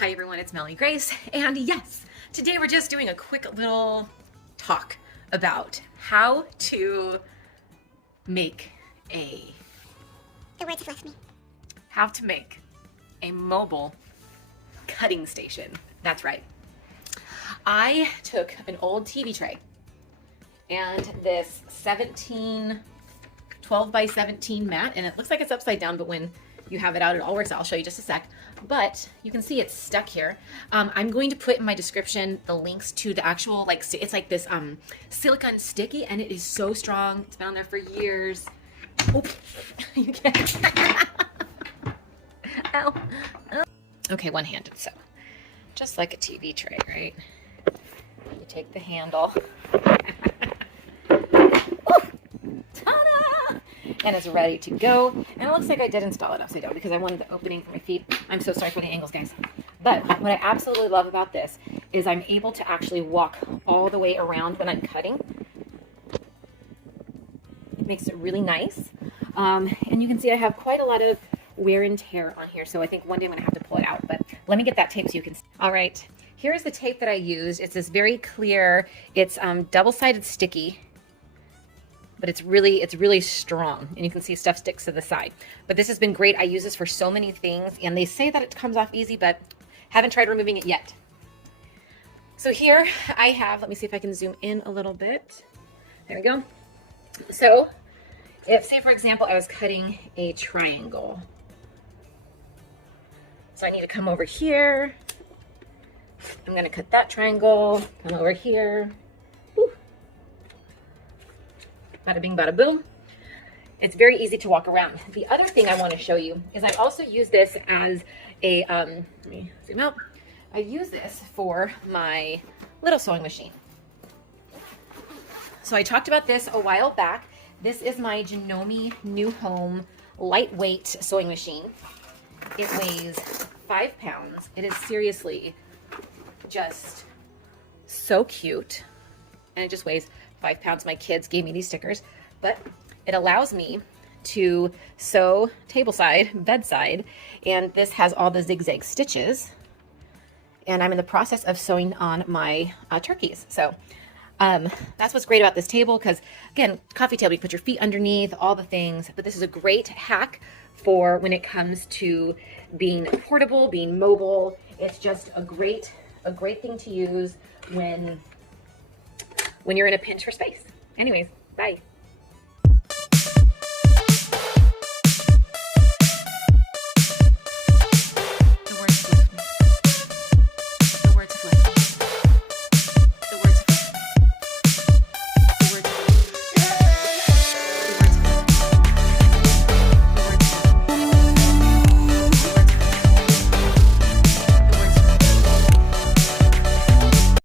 Hi everyone, it's Melanie Grace, and yes, today we're just doing a quick little talk about how to make a how to make a mobile cutting station. That's right. I took an old TV tray and this 12 by 17 mat, and it looks like it's upside down, but when you have it out, it all works out. I'll show you just a sec. But you can see it's stuck here. I'm going to put in my description the links to the actual, it's like this silicone sticky, and it is so strong. It's been on there for years. Oh, you can't. Ow. Oh. Okay, one-handed. So just like a TV tray, right? You take the handle. And it's ready to go. And it looks like I did install it upside down because I wanted the opening for my feet. I'm so sorry for the angles, guys. But what I absolutely love about this is I'm able to actually walk all the way around when I'm cutting. It makes it really nice. And you can see I have quite a lot of wear and tear on here. So I think one day I'm gonna have to pull it out, but let me get that tape so you can see. All right, here's the tape that I used. It's this very clear, it's double-sided sticky, but it's really strong, and you can see stuff sticks to the side. But this has been great. I use this for so many things, and they say that it comes off easy, but haven't tried removing it yet. So here I have, let me see if I can zoom in a little bit. There we go. So if, say for example, I was cutting a triangle. So I need to come over here. I'm gonna cut that triangle, come over here. Bada bing, bada boom. It's very easy to walk around. The other thing I want to show you is I also use this as a, let me zoom out. I use this for my little sewing machine. So I talked about this a while back. This is my Janome New Home lightweight sewing machine. It weighs 5 pounds. It is seriously just so cute. And it just weighs 5 pounds. My kids gave me these stickers, but it allows me to sew tableside, bedside, and this has all the zigzag stitches, and I'm in the process of sewing on my turkeys. So that's what's great about this table, because again, coffee table, you can put your feet underneath, all the things, but this is a great hack for when it comes to being portable, being mobile. It's just a great thing to use when you're in a pinch for space. Anyways, bye.